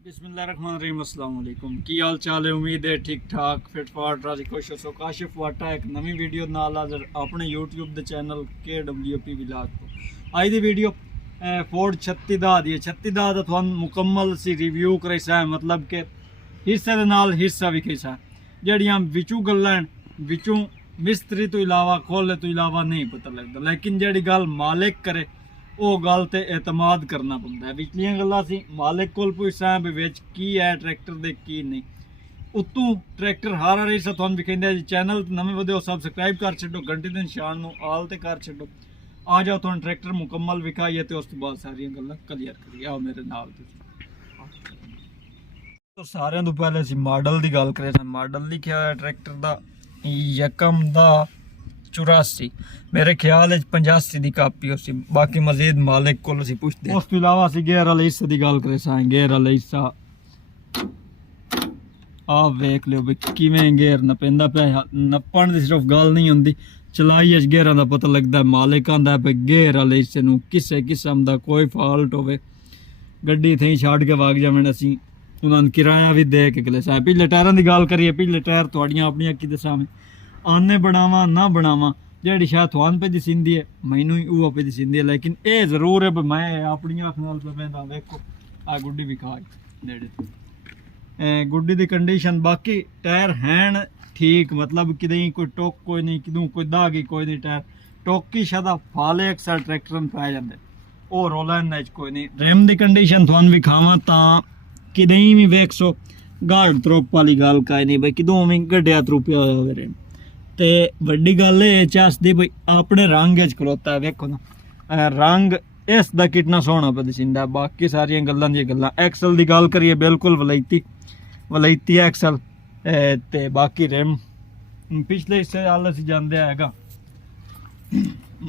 बिस्मिल्लाहिर्रहमानिर्रहीम अस्सलाम वालेकुम की हाल चाल है। उम्मीद है ठीक ठाक फिट फाट राजी खुश हो। काशिफ वाटा एक नवी वीडियो नाल हाज़र अपने यूट्यूब दे चैनल KWP विलाग तो अज दी वीडियो फोर्ड 36 दी 36 दा तुहानू मुकम्मल सी रिव्यू कराइसा है। मतलब कि हिस्से दे नाल हिस्सा भी कैसा जड़ियां विचू गल्लां विचू मिस्त्री तो इलावा खोले तो इलावा नहीं पता लगता, लेकिन जड़ी गल मालिक करे वो गल ते एतमाद करना पड़ता है। विचलियां गल्लां सी मालिक कोल पुछसा भी विच की है ट्रैक्टर दे की नहीं। उत्तों ट्रैक्टर हर रही सा तुहानू विखाइंदा जी। चैनल नवे वधे हो सब्सक्राइब कर छड्डो, घंटे दे निशान नू आल ते कर छड्डो। आ जाओ तुहानू ट्रैक्टर मुकम्मल विखाइए ते उस तो बाद सारियां गल्लां क्लियर करिए। आओ मेरे नाल तो सारियां तो पहले असीं मॉडल दी गल करिए। मॉडल लिखिया है ट्रैक्टर दा यकम दा 84, मेरे ख्याल 85 की कापी हो सी। बाकी मजीद मालिक को पुछते। उस तो इलावा असीं गेयर वाले हिस्से की गल करें। गेयर वाला हिस्सा आप वेख लो भी किवें गेयर नपेंदा पिया। नपण की सिर्फ गल नहीं होंदी, चलाई गेयरां दा पता लगता है। मालिक आंदा है गेयर वाले हिस्से नूं किसी किस्म का कोई फॉल्ट होवे गड्डी इत्थे छड्ड के वग जावन असीं उन्होंने किराया भी दे के गले सा। पिछले टायरों की गल करिए, पिछले टायर थोड़ियां अपनी अक्की दे सामने आने बनावा ना बनावा जी शायद थोन पे दिसींदी है मैनू ही वो पे दिसींदी है। लेकिन ये जरूर है मैं अपनी अख नाल पे देखो आ गुड्डी भी खा गुड्डी की कंडीशन। बाकी टायर हैं ठीक, मतलब कि कोई टोक कोई नहीं, किदू कोई दागी कोई नहीं। टायर टोकी शायद फाले अक्सर ट्रैक्टर पै जाते वो रोला कोई नहीं। रिम की कंडीशन थोन भी खावा तो कि भी वेख सो गाड़ त्रोप वाली गल का नहीं भाई किदों भी गड्ढिया त्रुपिया हो रिम। तो वड्डी गल ये चसदी भाई अपने रंग च खलोता है। वेखो ना रंग इसका कितना सोहना पे दिसींदा। बाकी सारिया गल्लां दी गल्लां। एक्सल की गल करिए बिल्कुल वलैती एक्सल। ते बाकी रिम पिछले हिस्से अल असीं जांदे हैगा।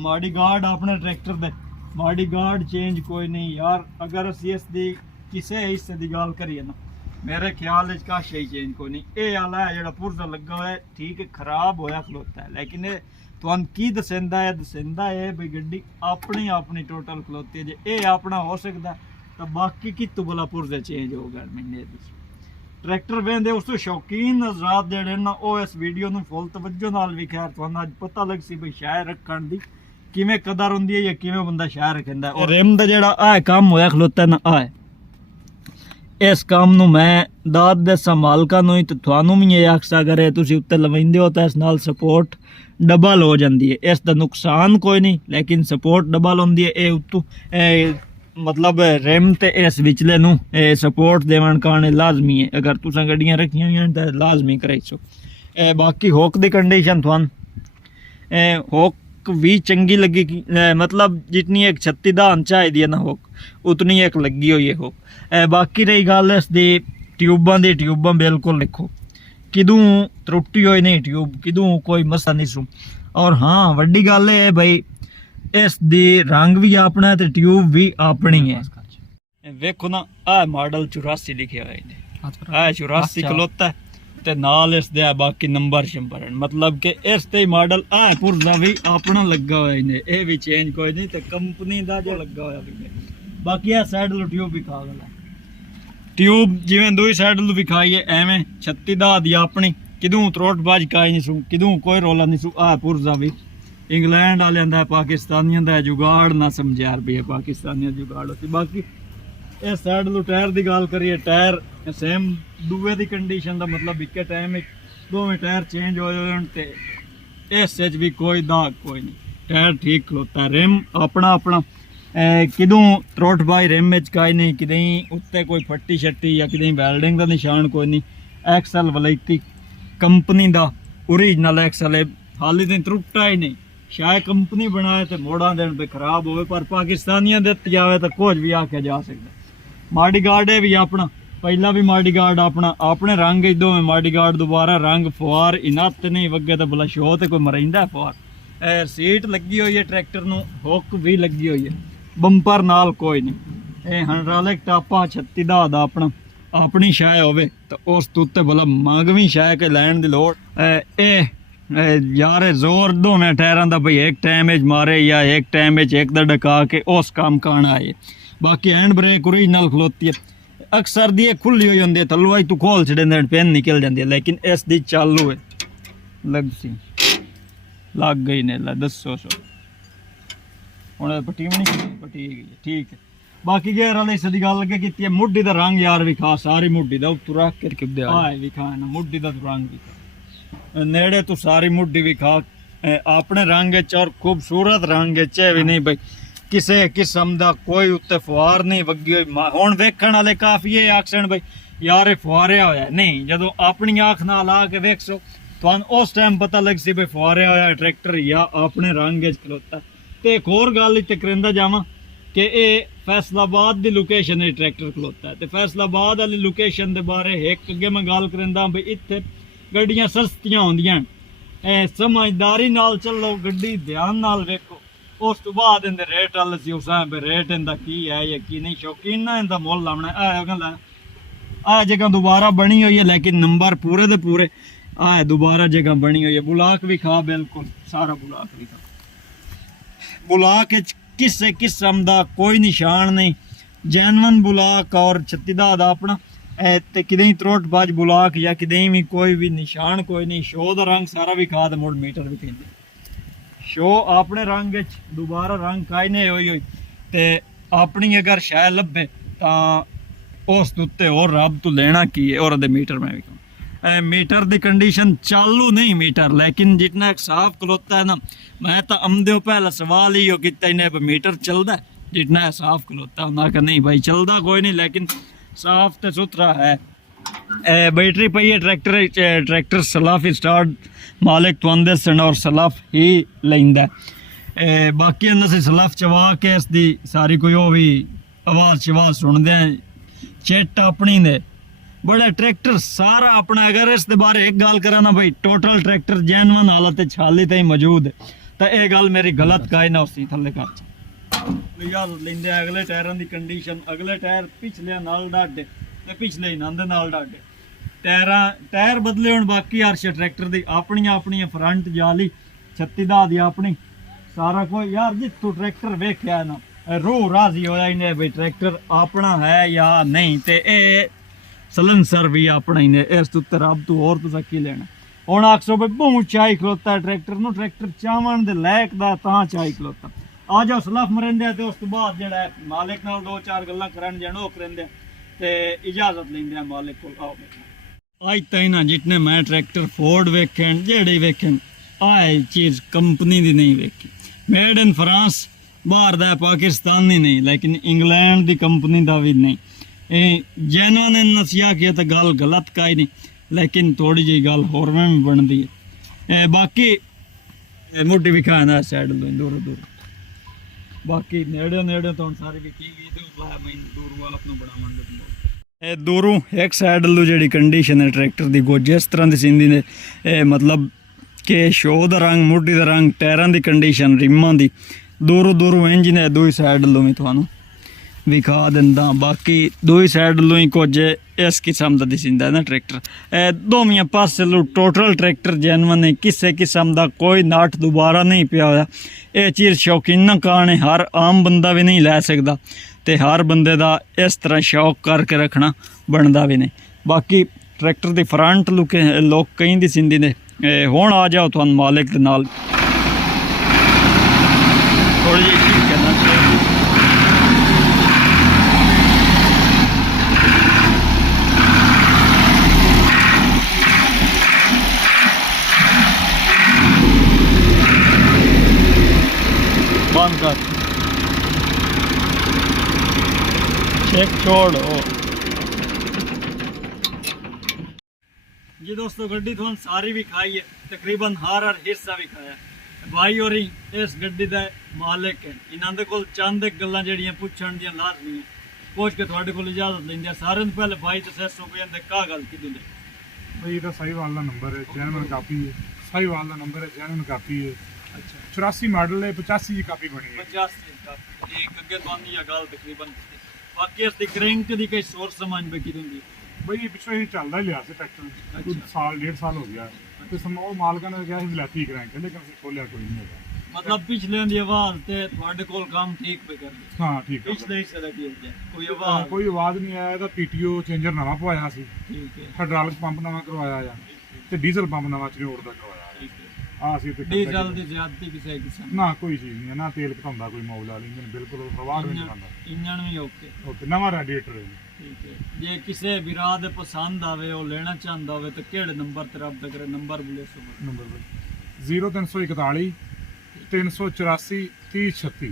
माड़ी गार्ड अपने ट्रैक्टर दे माड़ी गार्ड चेंज कोई नहीं यार। अगर असीं इसदी किसी हिस्से की गल करिए ना मेरे ख्याल कश ही चेंज कोई नहीं। ये आला है जो पुरजा लगा हुआ है ठीक है, खराब होया खलोता है। लेकिन ये तुहानू की दसेंदा है भाई गड्डी अपनी टोटल खलोती है। जे ये अपना हो सकता तो बाकी कितों भला पुरजा चेंज हो गए महीने। ट्रैक्टर वेंदे उस तो शौकीन हज़रात जेहड़े ना वो इस वीडियो नूं फुल तवज्जो नाल भी खैर तुहानू अज पता लग सी भाई शह रखण दी किवें कदर हुंदी है या किवें बंदा शह रखिंदा। और रिम दा जेहड़ा आ काम होया खलोता ना आ इस काम नूं मैं दाद दसा मालकां नूं ही ते तुहानू भी ये आखसा अगर तुसीं उत्ते लवाइंदे हो तो इस नाल सपोर्ट डबल हो जाती है। इसका नुकसान कोई नहीं लेकिन सपोर्ट डबल होंदी है। उत्तों मतलब रिम ते इस विचले नूं सपोर्ट देवन काने लाजमी है। अगर तुसां गड्डियां रखियां होईयां तो लाजमी कराइसो। बाकी होक दी कंडीशन तुहानू होक भी चंगी लगी। मतलब जितनी एक 36 दा चाहिए है ना होक उतनी एक लगी हुई है होक। बाकी रही गल इसकी ट्यूबां बिल्कुल लिखो किदू त्रुटी हुई नहीं ट्यूब किदू कोई मसा नहीं सू। और हाँ वड्डी गल है भाई इस दी रंग भी अपना है तो ट्यूब भी अपनी है। वेखो ना आ मॉडल 84 लिखे हुए है 84 खलोता है ते नाल इस दे बाकी नंबर शंबर। मतलब कि इस ते मॉडल आ पुरजा भी अपना लगा हुआ है, ये भी चेंज कोई नहीं। तो कंपनी का जो लगा हुआ भी बाकी आ साइड लो ट्यूब भी खा गला ट्यूब जिवें दूई साइड लो भी खाई है एवें 36 दा दी अपनी किदू त्रोटबाज काई नहीं सू किदू कोई रोला नहीं सू। आ पुरजा भी इंग्लैंड वाले दा पाकिस्तानियों का जुगाड़ ना समझा भी है पाकिस्तानियों जुगाड़ होती। बाकी इस साइड लो टायर की गल करिए टायर सेम दुए की कंडीशन का मतलब इक्के टाइम दोवें टायर चेंज हो इस भी कोई दाग कोई नहीं। टायर ठीक खलोता है। रिम अपना किदू त्रोट बाई रिम काई नहीं कि उत्ते कोई फट्टी शट्टी या कि वैल्डिंग का निशान कोई नहीं। एक्सल वलैती कंपनी का ओरिजिनल एक्सल है, हाली तो त्रुटा ही नहीं। शायद कंपनी बनाए तो मोड़ा दिन पे खराब हो पर पाकिस्तानियों दे जाए तो कुछ भी आख्या जा सकता। माड़ी गार्ड है भी अपना पहला भी माड़ी गार्ड अपने रंग दो में माड़ी गार्ड दोबारा रंग फुआर इनात नहीं वगे तो भला शो तो कोई मरिंदा फुआर। सीट लगी हुई है ट्रैक्टर नूं हुक भी लगी हुई है बंपर नाल कोई नहीं। हाइड्रोलिक टापा 36 दा अपना अपनी शाय होवे तो उस उत्ते भला मंगवी शाय के लैन दी लोड़ यार जोर दोवें टायरां दा भाई एक टाइम मारे या एक टाइम एक दा डका के उस काम काना आए। बाकी हैंड ब्रेक ओरिजिनल खलोती है। ਅਕਸਰ ਦੀ ਇਹ ਖੁੱਲੀ ਹੋਈ ਹੁੰਦੀ ਹੈ ਥੱਲੋਂ ਆਈ ਤੂੰ ਖੋਲ ਛੜਦੇ ਪੈਨ ਨਿਕਲ ਜਾਂਦੀ ਹੈ ਲੇਕਿਨ ਇਸ ਦੀ ਚਾਲੂ ਹੈ ਲੱਗ ਸੀ ਲੱਗ ਗਈ ਨੇ ਲੈ ਦੱਸੋ ਸੋ ਹੁਣ ਪੱਟੀ ਵੀ ਨਹੀਂ ਪੱਟੀ ਗਈ ਠੀਕ ਹੈ ਬਾਕੀ ਗੇਰ ਵਾਲੇ ਸਦੀ ਗੱਲ ਅੱਗੇ ਕੀਤੀ ਹੈ ਮੁੱਢੀ ਦਾ ਰੰਗ ਯਾਰ ਵਿਖਾ ਸਾਰੀ ਮੁੱਢੀ ਦਾ ਉੱਤੋਂ ਰੱਖ ਕੇ ਕਿੱਦੇ ਆ ਵਿਖਾ ਨਾ ਮੁੱਢੀ ਦਾ ਰੰਗ ਵਿਖਾ ਨੇੜੇ ਤੂੰ ਸਾਰੀ ਮੁੱਢੀ ਵਿਖਾ ਆਪਣੇ ਰੰਗ ਚ ਔਰ ਖੂਬਸੂਰਤ ਰੰਗ ਚ ਵੀ ਨਹੀਂ ਬਈ ਕਿਸੇ ਕਿਸਮ ਦਾ ਕੋਈ ਉੱਤੇ ਫੁਆਰ ਨਹੀਂ ਵੱਗੀ ਹੋਈ ਹੁਣ ਵੇਖਣ ਵਾਲੇ ਕਾਫੀ ਇਹ ਆਖਣ ਬਈ ਯਾਰ ਇਹ ਫੁਆਰਿਆ ਹੋਇਆ ਨਹੀਂ ਜਦੋਂ ਆਪਣੀ ਅੱਖ ਨਾਲ ਆ ਕੇ ਵੇਖੋ ਤੁਹਾਨੂੰ ਉਸ ਟਾਈਮ ਪਤਾ ਲੱਗ ਸੀ ਬਈ ਫੁਆਰਿਆ ਹੋਇਆ ਟਰੈਕਟਰ ਜਾਂ ਆਪਣੇ ਰੰਗ ਚ ਖਲੋਤਾ ਤੇ ਇੱਕ ਹੋਰ ਗੱਲ ਇੱਥੇ ਕਰਿੰਦਾ ਜਾਵਾਂ ਕਿ ਇਹ ਫੈਸਲਾਬਾਦ ਦੀ ਲੋਕੇਸ਼ਨ ਹੈ ਟਰੈਕਟਰ ਖਲੋਤਾ ਤੇ ਫੈਸਲਾਬਾਦ ਵਾਲੀ ਲੋਕੇਸ਼ਨ ਦੇ ਬਾਰੇ ਇੱਕ ਅੱਗੇ ਮੈਂ ਗੱਲ ਕਰਿੰਦਾ ਬਈ ਇੱਥੇ ਗੱਡੀਆਂ ਸਸਤੀਆਂ ਹੁੰਦੀਆਂ ਸਮਝਦਾਰੀ ਨਾਲ ਚੱਲੋ ਗੱਡੀ ਧਿਆਨ ਨਾਲ ਵੇਖੋ ਉਸ ਤੋਂ ਬਾਅਦ ਇਹਦੇ ਰੇਟ ਵਾਲ ਸੀ ਉਸ ਰੇਟ ਇਹਦਾ ਕੀ ਹੈ ਜਾਂ ਕੀ ਨਹੀਂ ਸ਼ੌਕੀਨ ਨਾ ਇਹਦਾ ਮੁੱਲ ਲਾਉਣਾ ਆ ਜਗ੍ਹਾ ਦੁਬਾਰਾ ਬਣੀ ਹੋਈ ਹੈ ਲੇਕਿਨ ਨੰਬਰ ਪੂਰੇ ਦੇ ਪੂਰੇ ਆ ਦੁਬਾਰਾ ਜਗ੍ਹਾ ਬਣੀ ਹੋਈ ਹੈ ਬੁਲਾਕ ਵੀ ਖਾ ਬਿਲਕੁਲ ਸਾਰਾ ਬੁਲਾਕ ਵੀ ਖਾ ਬੁਲਾਕ ਕਿਸੇ ਕਿਸਮ ਦਾ ਕੋਈ ਨਿਸ਼ਾਨ ਨਹੀਂ ਜੈਨਵਨ ਬੁਲਾਕ ਔਰ ਛੱਤੀਦਾ ਦਾ ਆਪਣਾ ਤੇ ਕਿਤੇ ਤਰੋਟ ਬਾਜ ਬੁਲਾਕ ਜਾਂ ਕਿਤੇ ਵੀ ਕੋਈ ਵੀ ਨਿਸ਼ਾਨ ਕੋਈ ਨਹੀਂ ਸ਼ੋ ਦਾ ਰੰਗ ਸਾਰਾ ਵੀ ਖਾ ਤੇ ਮੁੜ ਮੀਟਰ ਵੀ ਕਹਿੰਦੇ ਸ਼ੋ ਆਪਣੇ ਰੰਗ ਵਿੱਚ ਦੁਬਾਰਾ ਰੰਗ ਕਾਈ ਨਹੀਂ ਹੋਈ ਤੇ ਆਪਣੀ ਅਗਰ ਸ਼ੈ ਲੱਭੇ ਤਾਂ ਉਸ ਉੱਤੇ ਹੋਰ ਰੱਬ ਤੋਂ ਲੈਣਾ ਕੀ ਹੈ ਔਰ ਦੇ ਮੀਟਰ ਮੈਂ ਵੀ कहूँ मीटर की कंडीशन चालू नहीं मीटर लेकिन जितना एक साफ खलोता है ना मैं तो आमदे पहला सवाल ही हो कितना इन्हें मीटर चलता है जितना है साफ खलोता है ना नहीं भाई चलता कोई नहीं लेकिन साफ तो सुथरा है बैटरी पई है ट्रैक्टर सलाफ स्टार्ट मालिक तो आंदे सन और सलाफ ही लेंदा बाकी अंदर से सलाफ चवा के इसकी सारी कोई भी आवाज़ शवाज़ सुनते हैं चेट अपनी ने बड़ा ट्रैक्टर सारा अपना अगर इस बारे एक गल करा ना भाई टोटल ट्रैक्टर जैनवन हालत छाली तई मौजूद है तो यह गल मेरी गलत काई ना उसी थले कर यार लेंदे अगले टायरों की कंडीशन अगले टायर पिछले नाल डाडे ते पिछले नंद नाल डाडे टायर बदले हुण बाकी हर ट्रैक्टर दी अपनी अपनी फ्रंट जाली 36 दा दी अपनी सारा कोई यार जितों ट्रैक्टर वेख्या ना रूह राजी होया इन्हें भाई ट्रैक्टर अपना है या नहीं ते सलंसर भी अपना ही ने इस उत्ते रब तू होर तुसा की लेना हुण आखसो भाई बहुत चाही खलोता ट्रैक्टर नूं ट्रैक्टर चावण दे लायक दा तां चाही खलोता आ जाओ सलाफ मरिंदे ते उस तो बाद जेड़ा मालिक नाल दो चार गल्लां करन जानो करिंदे ते इजाजत लैंदे मालिक कोल आओ अज ताईं ना जितने मैं ट्रैक्टर फोर्ड वेखन जेड़े वेखन आए चीज़ कंपनी दी नहीं वेखी मेड इन फ्रांस बाहर दा पाकिस्तानी नहीं लेकिन इंग्लैंड दी कंपनी दा भी नहीं जैनवन ने नसिया किया तो गल गलत काई नहीं लेकिन थोड़ी जी गल होर में भी बनती है बाकी मोटी भी खाना साइड लो दूर दूर बाकी नेड़े नेड़े तो सारी भी की गई दूर वाला अपना बड़ा दूरों एक साइड लो जी कंडीशन है ट्रैक्टर की गोज इस तरह की सींदी ने मतलब कि शो का रंग मोटी का रंग टायरों की कंडीशन रिमां की दूरों दूरों इंजन है दो ही साइड लो मैं थानू विखा दिंदा बाकी दो ही साइड लो ही कुछ इस किस्म का दिसदा है ना ट्रैक्टर दोवें पासे लो टोटल ट्रैक्टर जैनवन है किसी किस्म का कोई नाट दोबारा नहीं पिया होया ये चीज़ शौकीना कारण हर आम बंदा भी नहीं लै सकता तो हर बंदे का इस तरह शौक करके रखना बनता भी नहीं बाकी ट्रैक्टर की फ्रंट लुक लोग कई दी सिंधी ने हुण आ जाओ तुहानू मालिक दे नाल थोड़ी जी ठीक कहना बंद कर चेक छोड़ जी दोस्तों गड्डी थोड़ी सारी भी खाई है तकरीबन हर हिस्सा भी खाया भाई और इस गड्डी का मालिक है इन्होंने को चंद गल्लां जड़ियां पुछण दियां लाजमी है पुछ के थोड़े को इजाजत लेंदे सारे तो पहले भाई तो सैसो पे का गल की दूंदे भाई ये साहिवाल का नंबर है जैनवन कापी है साहिवाल का नंबर है जैनवन कापी है अच्छा 84 मॉडल है 85 की कापी बनी है 85 कापी एक अगे तो आंदी है गल तकरीबन बाकी इसकी क्रैंक दी कोई सोर्स समझ में की दूंदी भाई पिछले ही चलता ही लिया से ट्रैक्टर कुछ साल 1.5 साल हो गया तो वो मालका ने कहा ब्लैकी क्रैंक है लेकिन खोलिया कोई नहीं होगा मतलब पिछले दी आवाज ते ਤੁਹਾਡੇ ਕੋਲ ਕੰਮ ਠੀਕ ਪੇ ਕਰਦੇ ਹਾਂ ਠੀਕ ਹੈ ਪਿਛਲੇ ਹਿੱਸੇ ਦਾ ਕੀ ਹੋ ਗਿਆ ਕੋਈ ਹਾਂ, ਆਵਾਜ਼ ਕੋਈ ਆਵਾਜ਼ ਨਹੀਂ ਆਇਆ। ਇਹਦਾ ਪੀਟੀਓ ਚੇਂਜਰ ਨਵਾਂ ਪਵਾਇਆ ਸੀ, ਠੀਕ ਹੈ ਹਾਈਡ੍ਰੋਲਿਕ ਪੰਪ ਨਵਾਂ ਕਰਵਾਇਆ ਆ ਤੇ ਡੀਜ਼ਲ ਪੰਪ ਨਵਾਂ ਚਨੋੜ ਦਾ ਕਰਵਾਇਆ ਠੀਕ ਹੈ ਆ। ਅਸੀਂ ਤੇ ਡੀਜ਼ਲ ਦੀ ਜ਼ਿਆਦਤੀ ਕਿਸੇ ਕਿਸਮ ਨਾ ਕੋਈ ਚੀਜ਼ ਨਹੀਂ ਹੈ, ਨਾ ਤੇਲ ਘਟਾਉਂਦਾ ਕੋਈ ਮੌਲਾ ਨਹੀਂ, ਇੰਜਨ ਬਿਲਕੁਲ ਹਵਾ ਨਹੀਂ ਚਲਾਉਂਦਾ। ਇੰਜਣ ਵੀ ਓਕੇ ਓਕੇ, ਨਵਾਂ ਰੈਡੀਏਟਰ ਹੈ ਜੀ। ਠੀਕ ਹੈ ਜੇ ਕਿਸੇ ਵੀਰਾ ਦੇ ਪਸੰਦ ਆਵੇ ਉਹ ਲੈਣਾ ਚਾਹੁੰਦਾ ਹੋਵੇ ਤਾਂ ਕਿਹੜੇ ਨੰਬਰ ਤੇ ਰਾਬਤਾ ਕਰੇ ਨੰਬਰ ਬੋਲੇ ਸੋ ਨੰਬਰ 0341 384 3036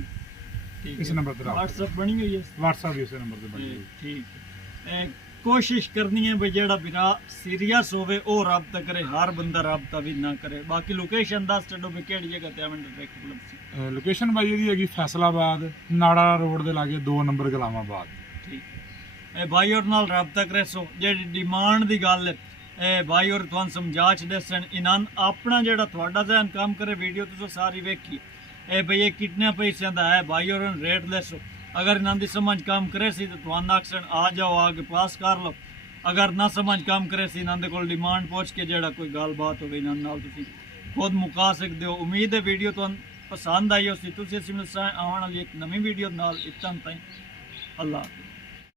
ਠੀਕ ਇਸ ਨੰਬਰ ਤੇ ਰਾਬਤਾ। WhatsApp ਬਣੀ ਹੋਈ ਹੈ WhatsApp ਵੀ ਇਸੇ ਨੰਬਰ ਤੇ ਬਣੀ ਹੋਈ। ਠੀਕ ਹੈ ਕੋਸ਼ਿਸ਼ ਕਰਨੀ ਹੈ ਵੀ ਜਿਹੜਾ ਵੀਰਾ ਸੀਰੀਅਸ ਹੋਵੇ ਉਹ ਰਾਬਤਾ ਕਰੇ, ਹਰ ਬੰਦਾ ਰਾਬਤਾ ਵੀ ਨਾ ਕਰੇ। ਬਾਕੀ ਲੋਕੇਸ਼ਨ ਦੱਸ ਛੱਡੋ ਵੀ ਕਿਹੜੀ ਜਗ੍ਹਾ ਤੇ ਆਵੈਂਟ ਟਰੈਕ ਉਪਲਬਧ ਸੀ। ਲੋਕੇਸ਼ਨ ਬਾਈ ਇਹਦੀ ਹੈਗੀ ਫੈਸਲਾਬਾਦ ਨਾੜਾ ਰੋਡ ਦੇ ਲਾਗੇ 2 ਨੰਬਰ ਗੁਲਾਮਾਬਾਦ। ਠੀਕ ਹੈ ਭਾਈ और ਨਾਲ ਰਾਬਤਾ ਕਰੇ। ਸੋ ਜਿਹੜੀ ਡਿਮਾਂਡ ਦੀ ਗੱਲ ਹੈ भाई और ਤੁਹਾਨੂੰ ਸਮਝਾ ਛੱਡੇ ਸਨ ਇਹਨਾਂ ਆਪਣਾ ਜਿਹੜਾ ਤੁਹਾਡਾ ਜ਼ਹਿਨ ਕੰਮ ਕਰੇ। ਵੀਡੀਓ ਤੁਸੀਂ ਸਾਰੀ ਵੇਖੀ ਭਈ ਇਹ ਕਿੰਨੇ ਪੈਸਿਆਂ ਦਾ ਹੈ ਭਾਈ और ਰੇਟ ਦੱਸੋ। अगर इन्हों की समझ काम करे सी तो तुहानू आखसन आ जाओ आगे पास कर लो। अगर ना समझ काम करे सी इन्होंने को डिमांड पूछ के जेड़ा कोई गलबात हो इन्होंने नाल तुसी खुद मुका सकते हो। उम्मीद है वीडियो तुहानू पसंद आई हो सी। तुसी आने वाली एक नवी वीडियो नाल इतना ताईं अल्लाह हाफिज़।